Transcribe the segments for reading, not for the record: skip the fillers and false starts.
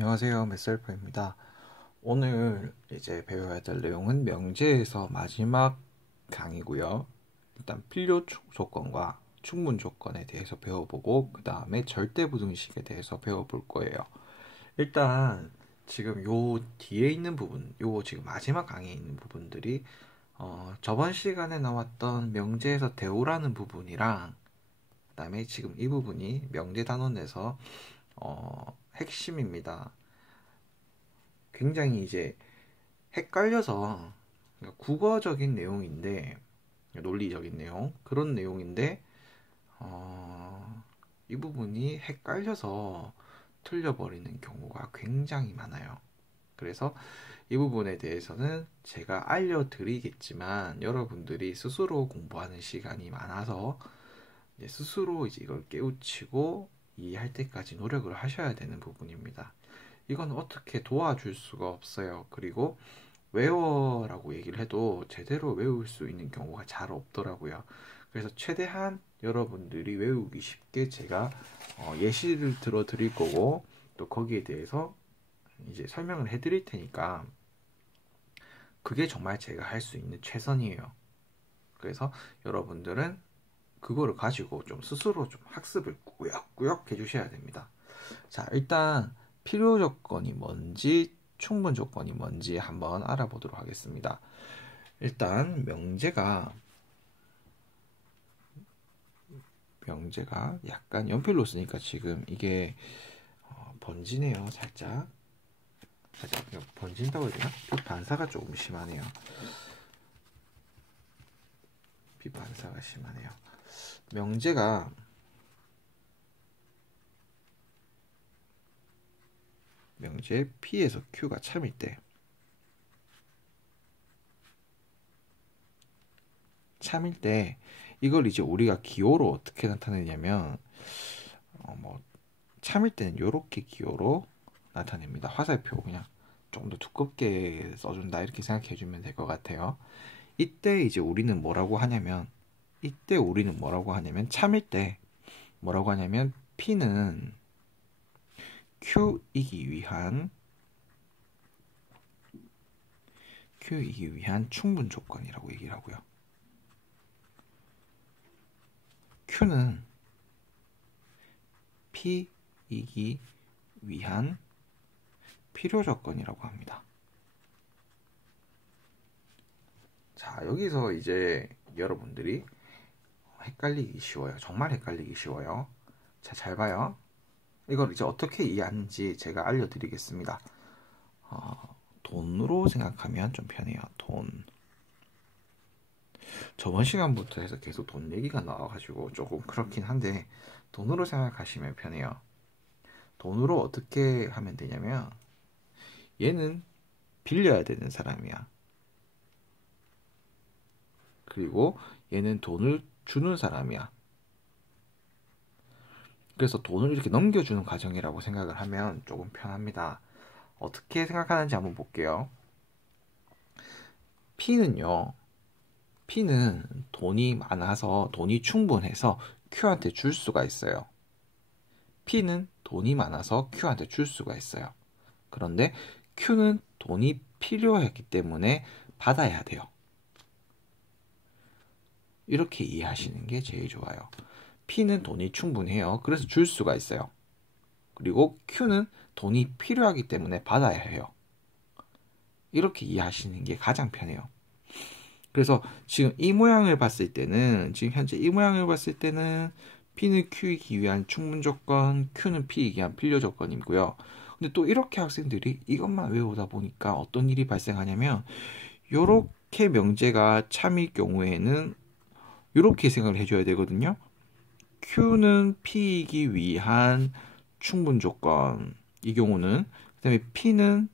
안녕하세요, 메셀프입니다. 오늘 이제 배워야 될 내용은 명제에서 마지막 강이고요. 일단 필요 조건과 충분 조건에 대해서 배워보고 그 다음에 절대부등식에 대해서 배워볼 거예요. 일단 지금 요 뒤에 있는 부분, 요 지금 마지막 강의에 있는 부분들이 저번 시간에 나왔던 명제에서 대우라는 부분이랑 그 다음에 지금 이 부분이 명제 단원에서 핵심입니다. 굉장히 이제 헷갈려서 그러니까 국어적인 내용인데 논리적인 내용 그런 내용인데 이 부분이 헷갈려서 틀려버리는 경우가 굉장히 많아요. 그래서 이 부분에 대해서는 제가 알려드리겠지만 여러분들이 스스로 공부하는 시간이 많아서 이제 스스로 이제 이걸 깨우치고 이해할 때까지 노력을 하셔야 되는 부분입니다. 이건 어떻게 도와줄 수가 없어요. 그리고 외워라고 얘기를 해도 제대로 외울 수 있는 경우가 잘 없더라고요. 그래서 최대한 여러분들이 외우기 쉽게 제가 예시를 들어 드릴 거고 또 거기에 대해서 이제 설명을 해 드릴 테니까 그게 정말 제가 할 수 있는 최선이에요. 그래서 여러분들은 그거를 가지고 좀 스스로 좀 학습을 꾸역꾸역 해주셔야 됩니다. 자, 일단 필요 조건이 뭔지 충분 조건이 뭔지 한번 알아보도록 하겠습니다. 일단 명제가 약간 연필로 쓰니까 지금 이게 번지네요. 살짝 번진다고 해야 되나? 빛 반사가 조금 심하네요. 빛 반사가 심하네요. 명제가 P에서 Q가 참일 때 이걸 이제 우리가 기호로 어떻게 나타내냐면 참일 때는 이렇게 기호로 나타냅니다. 화살표 그냥 좀 더 두껍게 써준다 이렇게 생각해 주면 될 것 같아요. 이때 우리는 뭐라고 하냐면 참일 때 뭐라고 하냐면 P는 Q이기 위한 충분 조건이라고 얘기를 하고요. Q는 P이기 위한 필요 조건이라고 합니다. 자, 여기서 이제 여러분들이 헷갈리기 쉬워요. 정말 헷갈리기 쉬워요. 자, 잘 봐요. 이걸 이제 어떻게 이해하는지 제가 알려드리겠습니다. 돈으로 생각하면 좀 편해요. 돈. 저번 시간부터 해서 계속 돈 얘기가 나와가지고 조금 그렇긴 한데 돈으로 생각하시면 편해요. 돈으로 어떻게 하면 되냐면 얘는 빌려야 되는 사람이야. 그리고 얘는 돈을 주는 사람이야. 그래서 돈을 이렇게 넘겨주는 과정이라고 생각을 하면 조금 편합니다. 어떻게 생각하는지 한번 볼게요. P는 돈이 많아서 돈이 충분해서 Q한테 줄 수가 있어요. P는 돈이 많아서 Q한테 줄 수가 있어요. 그런데 Q는 돈이 필요했기 때문에 받아야 돼요. 이렇게 이해하시는 게 제일 좋아요. P는 돈이 충분해요. 그래서 줄 수가 있어요. 그리고 Q는 돈이 필요하기 때문에 받아야 해요. 이렇게 이해하시는 게 가장 편해요. 그래서 지금 이 모양을 봤을 때는 P는 Q이기 위한 충분 조건, Q는 P이기 위한 필요 조건이고요. 근데 또 이렇게 학생들이 이것만 외우다 보니까 어떤 일이 발생하냐면 이렇게 명제가 참일 경우에는 이렇게 생각을 해줘야 되거든요. Q는 P이기 위한 충분 조건, 이 경우는 그 다음에 P는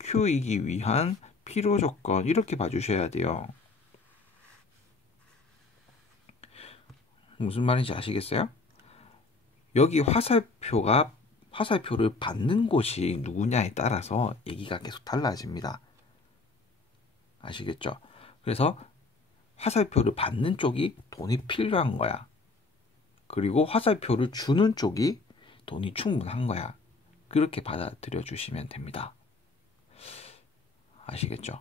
Q이기 위한 필요 조건, 이렇게 봐주셔야 돼요. 무슨 말인지 아시겠어요? 여기 화살표를 받는 곳이 누구냐에 따라서 얘기가 계속 달라집니다. 아시겠죠? 그래서 화살표를 받는 쪽이 돈이 필요한 거야. 그리고 화살표를 주는 쪽이 돈이 충분한 거야. 그렇게 받아들여 주시면 됩니다. 아시겠죠?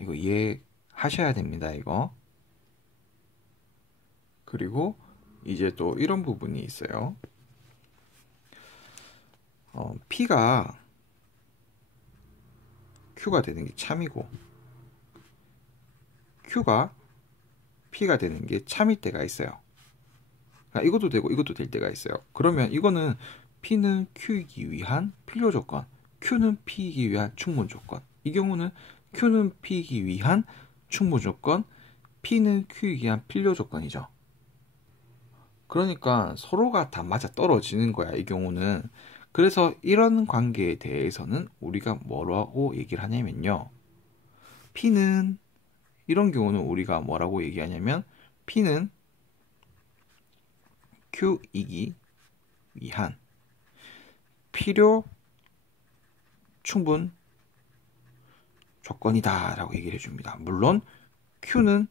이거 이해하셔야 됩니다. 이거. 그리고 이제 또 이런 부분이 있어요. P가 Q가 되는 게 참이고 Q가 P가 되는 게 참일 때가 있어요. 이것도 되고 이것도 될 때가 있어요. 그러면 이거는 P는 Q이기 위한 필요 조건, Q는 P이기 위한 충분 조건. 이 경우는 Q는 P이기 위한 충분 조건, P는 Q이기 위한 필요 조건이죠. 그러니까 서로가 다 맞아 떨어지는 거야, 이 경우는. 그래서 이런 관계에 대해서는 우리가 뭐라고 얘기를 하냐면요. P는, 이런 경우는 우리가 뭐라고 얘기하냐면, P는 Q이기 위한 필요 충분 조건이다 라고 얘기를 해줍니다. 물론 Q는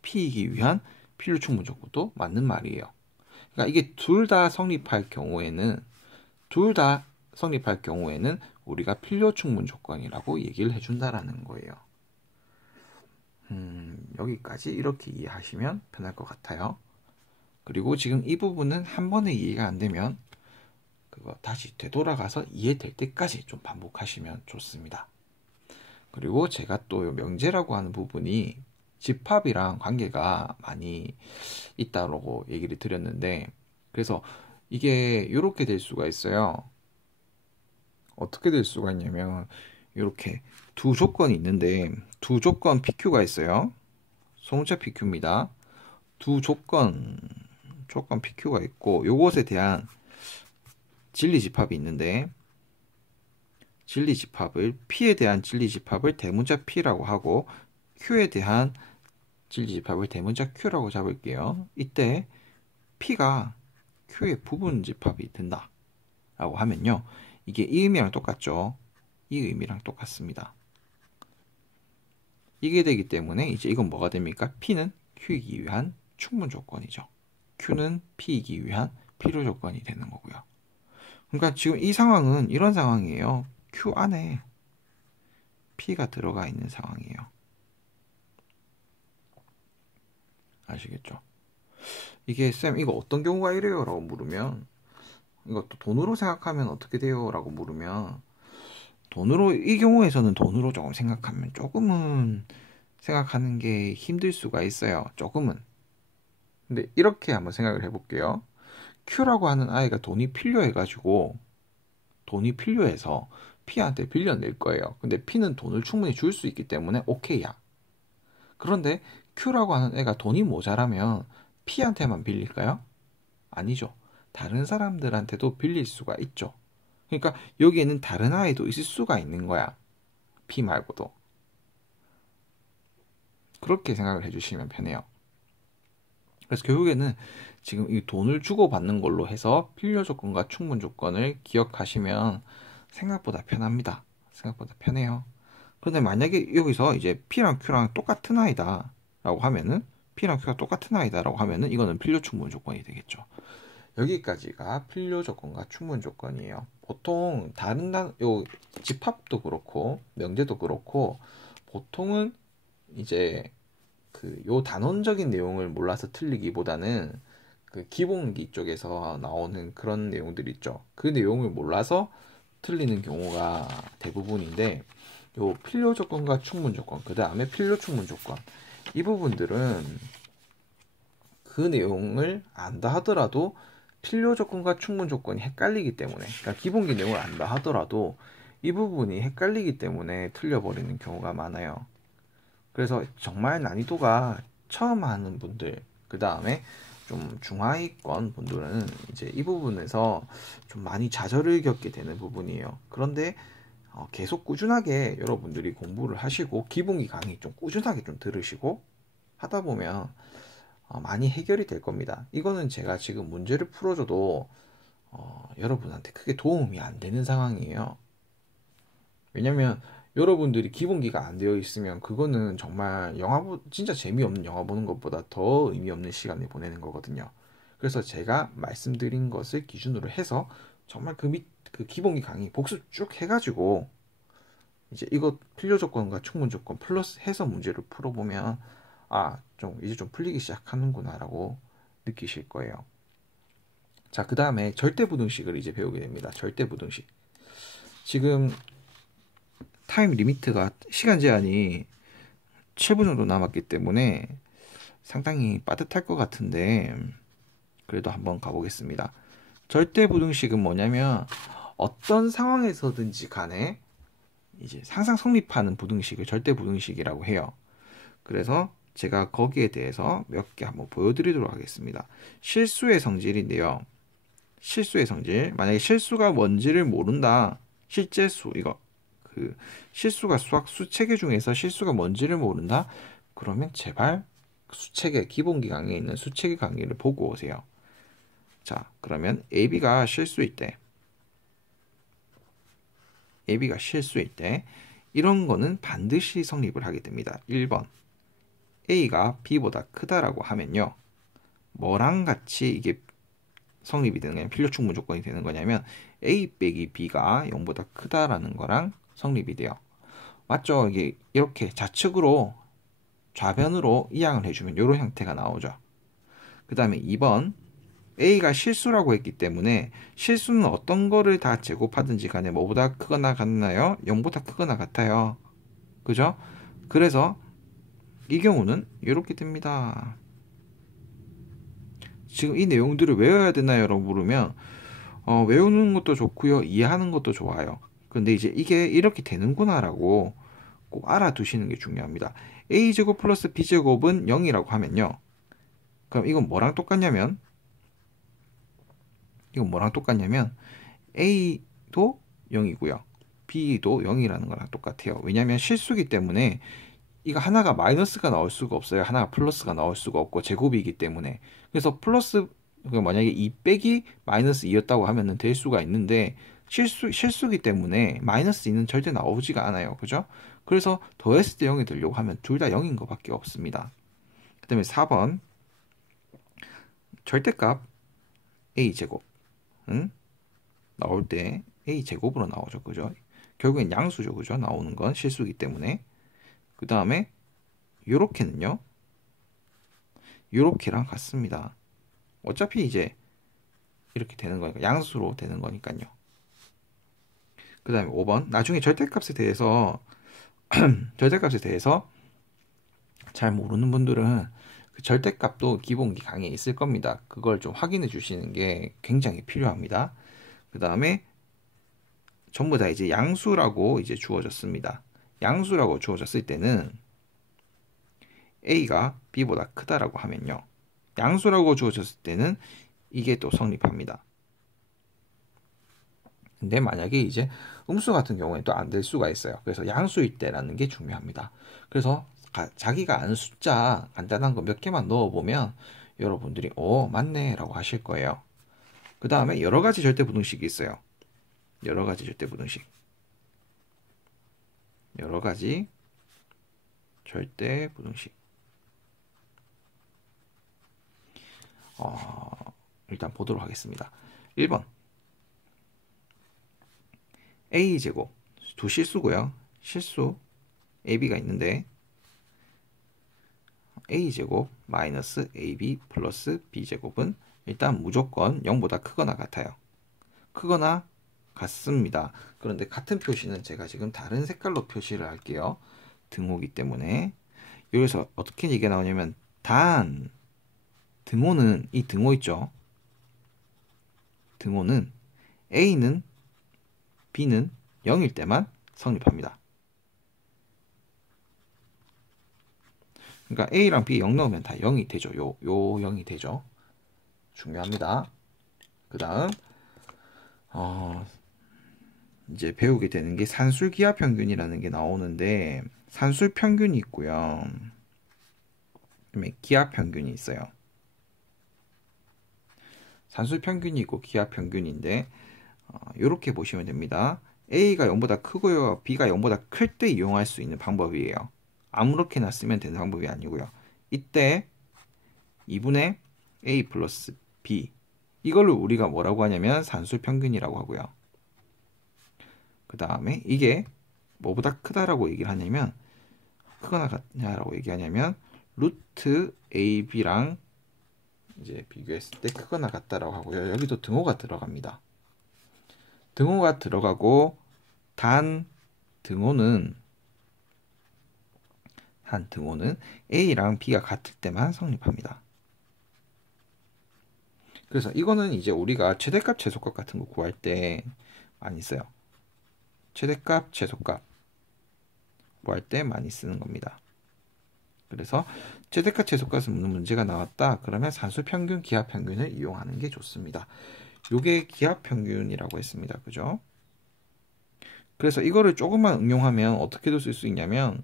P이기 위한 필요 충분 조건도 맞는 말이에요. 그러니까 이게 둘 다 성립할 경우에는 우리가 필요 충분 조건이라고 얘기를 해준다라는 거예요. 여기까지 이렇게 이해하시면 편할 것 같아요. 그리고 지금 이 부분은 한 번에 이해가 안 되면 그거 다시 되돌아가서 이해될 때까지 좀 반복하시면 좋습니다. 그리고 제가 또 명제라고 하는 부분이 집합이랑 관계가 많이 있다고 얘기를 드렸는데, 그래서 이게 이렇게 될 수가 있어요. 어떻게 될 수가 있냐면 이렇게 두 조건이 있는데, 두 조건 PQ가 있어요. 소문자 PQ입니다. 두 조건 PQ가 있고, 요것에 대한 진리 집합이 있는데, 진리 집합을 P에 대한 진리 집합을 대문자 P라고 하고, Q에 대한 진리 집합을 대문자 Q라고 잡을게요. 이때 P가 Q의 부분 집합이 된다 라고 하면요, 이게 이 의미랑 똑같죠. 이 의미랑 똑같습니다. 이게 되기 때문에 이제 이건 뭐가 됩니까? P는 Q이기 위한 충분 조건이죠. Q는 P이기 위한 필요 조건이 되는 거고요. 그러니까 지금 이 상황은 이런 상황이에요. Q 안에 P가 들어가 있는 상황이에요. 아시겠죠? 이게 쌤 이거 어떤 경우가 이래요? 라고 물으면, 이것도 돈으로 생각하면 어떻게 돼요? 라고 물으면, 이 경우에서는 돈으로 조금 생각하면 조금은 생각하는 게 힘들 수가 있어요. 조금은. 근데 이렇게 한번 생각을 해볼게요. Q라고 하는 아이가 돈이 필요해서 P한테 빌려낼 거예요. 근데 P는 돈을 충분히 줄 수 있기 때문에 오케이야. 그런데 Q라고 하는 애가 돈이 모자라면 P한테만 빌릴까요? 아니죠. 다른 사람들한테도 빌릴 수가 있죠. 그러니까 여기에는 다른 아이도 있을 수가 있는 거야. P 말고도. 그렇게 생각을 해주시면 편해요. 그래서 결국에는 지금 이 돈을 주고받는 걸로 해서 필요 조건과 충분 조건을 기억하시면 생각보다 편합니다. 생각보다 편해요. 그런데 만약에 여기서 이제 P랑 Q랑 똑같은 아이다 라고 하면은, P랑 Q가 똑같은 아이다 라고 하면은 이거는 필요 충분 조건이 되겠죠. 여기까지가 필요 조건과 충분 조건이에요. 보통 요 집합도 그렇고 명제도 그렇고 보통은 이제 요 단원적인 내용을 몰라서 틀리기보다는 그 기본기 쪽에서 나오는 그런 내용들 있죠. 그 내용을 몰라서 틀리는 경우가 대부분인데, 요 필요 조건과 충분 조건, 그 다음에 필요 충분 조건, 이 부분들은 그 내용을 안다 하더라도 필요 조건과 충분 조건이 헷갈리기 때문에, 그러니까 기본기 내용을 안다 하더라도 이 부분이 헷갈리기 때문에 틀려버리는 경우가 많아요. 그래서 정말 난이도가 처음 하는 분들, 그 다음에 좀 중하위권 분들은 이제 이 부분에서 좀 많이 좌절을 겪게 되는 부분이에요. 그런데 계속 꾸준하게 여러분들이 공부를 하시고 기본기 강의 좀 꾸준하게 좀 들으시고 하다 보면 많이 해결이 될 겁니다. 이거는 제가 지금 문제를 풀어줘도 여러분한테 크게 도움이 안 되는 상황이에요. 왜냐면 여러분들이 기본기가 안 되어 있으면 그거는 정말 진짜 재미없는 영화 보는 것보다 더 의미 없는 시간을 보내는 거거든요. 그래서 제가 말씀드린 것을 기준으로 해서 정말 그 기본기 강의 복습 쭉 해가지고 이제 이거 필요 조건과 충분 조건 플러스 해서 문제를 풀어보면 좀 이제 좀 풀리기 시작하는구나라고 느끼실 거예요. 자, 그 다음에 절대부등식을 이제 배우게 됩니다. 절대부등식. 지금 타임 리미트가 시간 제한이 7분 정도 남았기 때문에 상당히 빠듯할 것 같은데 그래도 한번 가보겠습니다. 절대부등식은 뭐냐면 어떤 상황에서든지 간에 이제 항상 성립하는 부등식을 절대부등식이라고 해요. 그래서 제가 거기에 대해서 몇 개 한번 보여드리도록 하겠습니다. 실수의 성질인데요. 실수의 성질. 만약에 실수가 뭔지를 모른다. 실제수 이거 실수가 수학 수체계 중에서 실수가 뭔지를 모른다. 그러면 제발 수체계 기본기 강의에 있는 수체계 강의를 보고 오세요. 자, 그러면 AB가 실수일 때 이런 거는 반드시 성립을 하게 됩니다. 1번 A가 B보다 크다라고 하면요. 뭐랑 같이 이게 성립이 되는 거냐면 필요 충분 조건이 되는 거냐면 A 빼기 B가 0보다 크다라는 거랑 성립이 돼요. 맞죠? 이게 이렇게 좌측으로 좌변으로 이항을 해주면 이런 형태가 나오죠. 그 다음에 2번 A가 실수라고 했기 때문에 실수는 어떤 거를 다 제곱하든지 간에 뭐보다 크거나 같나요? 0보다 크거나 같아요. 그죠? 그래서 이 경우는 이렇게 됩니다. 지금 이 내용들을 외워야 되나요? 라고 물으면 외우는 것도 좋고요. 이해하는 것도 좋아요. 근데 이제 이게 이렇게 되는구나 라고 꼭 알아두시는 게 중요합니다. A제곱 플러스 B제곱은 0이라고 하면요. 그럼 이건 뭐랑 똑같냐면 A도 0이고요. B도 0이라는 거랑 똑같아요. 왜냐하면 실수기 때문에 이거 하나가 마이너스가 나올 수가 없어요. 하나가 플러스가 나올 수가 없고 제곱이기 때문에. 그래서 플러스 만약에 2 빼기 마이너스 2였다고 하면은 될 수가 있는데 실수기 때문에 마이너스 2는 절대 나오지가 않아요. 그죠? 그래서 더했을 때 0이 되려고 하면 둘 다 0인 것밖에 없습니다. 그 다음에 4번 절대값 A제곱 나올 때 A제곱으로 나오죠. 그죠? 결국엔 양수죠. 그죠? 나오는 건 실수기 때문에. 그 다음에 요렇게는요. 요렇게랑 같습니다. 어차피 이제 이렇게 되는 거니까 양수로 되는 거니까요. 그 다음에 5번 나중에 절대값에 대해서 잘 모르는 분들은 그 절대값도 기본기 강의에 있을 겁니다. 그걸 좀 확인해 주시는 게 굉장히 필요합니다. 그 다음에 전부 다 이제 양수라고 이제 주어졌습니다. 양수라고 주어졌을 때는 A가 B보다 크다라고 하면요. 양수라고 주어졌을 때는 이게 또 성립합니다. 근데 만약에 이제 음수 같은 경우에 또 안 될 수가 있어요. 그래서 양수일 때라는 게 중요합니다. 그래서 자기가 아는 숫자 간단한 거 몇 개만 넣어보면 여러분들이 맞네 라고 하실 거예요. 그 다음에 여러 가지 절대부등식이 있어요. 여러 가지 절대부등식. 일단 보도록 하겠습니다. 1번 A제곱 두 실수고요. 실수 AB가 있는데 A제곱 마이너스 AB 플러스 B제곱은 일단 무조건 0보다 크거나 같아요. 크거나 같습니다. 그런데 같은 표시는 제가 지금 다른 색깔로 표시를 할게요. 등호기 때문에. 여기서 어떻게 얘기가 나오냐면 단 등호는 이 등호 있죠. 등호는 A는 B는 0일 때만 성립합니다. 그러니까 A랑 B 0 넣으면 다 0이 되죠. 요 0이 되죠. 중요합니다. 그 다음 이제 배우게 되는 게 산술 기하 평균이라는 게 나오는데 산술 평균이 있고요. 그다음에 기하 평균이 있어요. 산술 평균이 있고 기하 평균인데 이렇게 보시면 됩니다. A가 0보다 크고요. B가 0보다 클 때 이용할 수 있는 방법이에요. 아무렇게나 쓰면 되는 방법이 아니고요. 이때 2분의 A 플러스 B. 이걸로 우리가 뭐라고 하냐면 산수 평균이라고 하고요. 그 다음에 이게 뭐보다 크다라고 얘기를 하냐면 크거나 같냐라고 얘기하냐면 루트 AB랑 이제 비교했을 때 크거나 같다라고 하고요. 여기도 등호가 들어갑니다. 등호가 들어가고 단 등호는 A랑 B가 같을 때만 성립합니다. 그래서 이거는 이제 우리가 최대값, 최소값 같은 거 구할 때 많이 써요. 최대값, 최소값 구할 때 많이 쓰는 겁니다. 그래서 최대값, 최소값을 묻는 문제가 나왔다. 그러면 산수평균, 기하평균을 이용하는 게 좋습니다. 요게 기하평균이라고 했습니다. 그죠? 그래서 이거를 조금만 응용하면 어떻게도 쓸 수 있냐면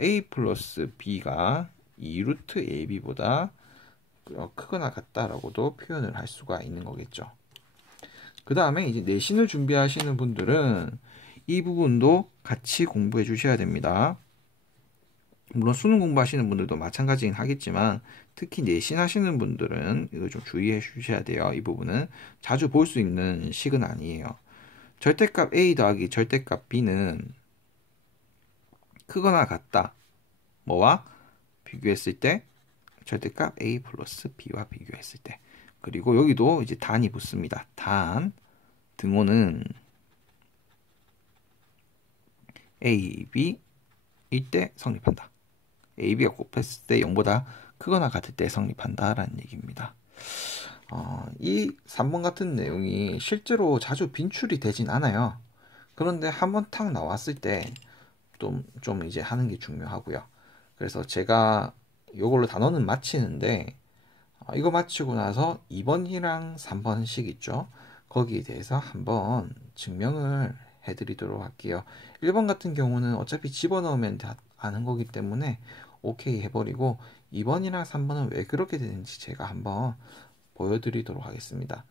A 플러스 B가 2루트 AB보다 크거나 같다라고도 표현을 할 수가 있는 거겠죠. 그 다음에 이제 내신을 준비하시는 분들은 이 부분도 같이 공부해 주셔야 됩니다. 물론 수능 공부하시는 분들도 마찬가지긴 하겠지만 특히 내신 하시는 분들은 이거 좀 주의해 주셔야 돼요. 이 부분은 자주 볼 수 있는 식은 아니에요. 절대값 A 더하기 절대값 B는 크거나 같다. 뭐와 비교했을 때 절대값 A 플러스 B와 비교했을 때. 그리고 여기도 이제 단이 붙습니다. 단 등호는 A, B일 때 성립한다. A, B가 곱했을 때 0보다 크거나 같을 때 성립한다라는 얘기입니다. 이 3번 같은 내용이 실제로 자주 빈출이 되진 않아요. 그런데 한번 탁 나왔을 때 좀 이제 하는 게 중요하고요. 그래서 제가 이걸로 단원은 마치는데 이거 마치고 나서 2번이랑 3번씩 있죠. 거기에 대해서 한번 증명을 해드리도록 할게요. 1번 같은 경우는 어차피 집어넣으면 다 아는 거기 때문에 오케이 해버리고 2번이랑 3번은 왜 그렇게 되는지 제가 한번 보여드리도록 하겠습니다.